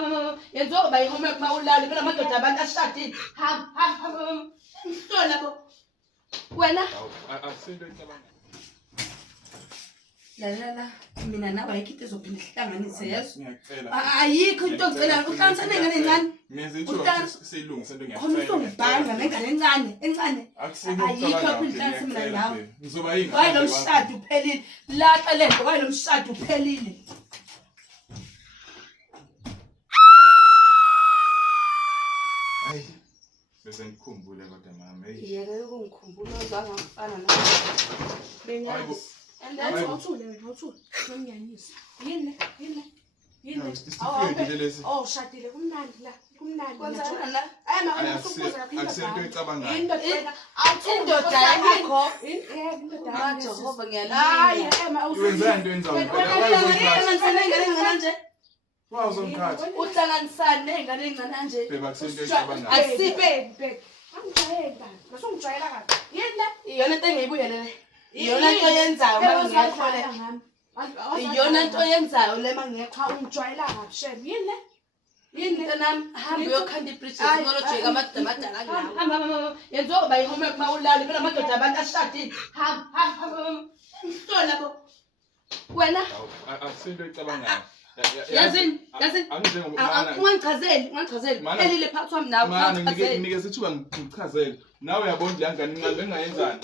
hamba yenziwa uba i-homework mawulali phela amadoda abantu ashadile hamba mhlolo labo wena Akusento icabanga. la mina nawe ayikho into ezophinda ihlanganise yeso Ngiyacela. ayikho into ocela uhlanganisa nengane encane Ngiyazitsho siyilungise into khona usongibhanga nengane encane ayikho ihlanganisa mina nawe Ngizoba yini? kwaye lo mshado uphelile laqa lento kwaye lo mshado uphelile Hayi. Bese ngikhumbule kodwa mama. yeke ukungikhumbula ozangafana nawe benyazi and then awuthule nomnyanyisi yini oh shadile kumnandi la kumnandi kwenzana la Akusento icabanga. indoda yakho Jehova ngiyalaya Wenza into enzayo. Wazongikhatha. uhlanganisane nengane encane nje Beba akusento icabanga. asiphe angijwayela ngasongijwayela kabi yini la iyona into engiyibuyelele iyona into yenzayo mangiyakholela iyona into yenzayo le mangiyekho ungijwayela kabi shem yini la yini nami hamba uyokhanda ibridge technology amadoda amadala ngawo yenziwa uba i-homework mawulali phela amadoda abantu ashadile hamba mhlolo labo wena Akusento icabanga. yazini Angijengoba ungangichazeli elile phakathi wami nawe ungangichazeli Nikeza ithuba ngichazele. Nawe uyabona le ngane incane bengayenzani.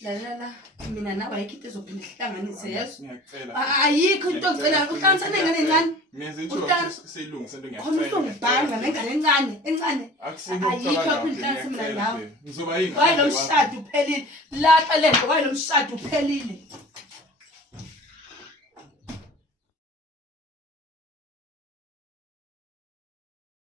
la mina nawe ayikho into ezophinda ihlanganise yeso Ngiyacela. ayikho into ocela uhlanganisa nengane encane Ngiyazitsho siyilungise into khona usongibhanga nengane encane ayikho ihlanganisa mina nawe Ngizoba yini? kwaye lo mshado uphelile laqa lento kwaye lo mshado uphelile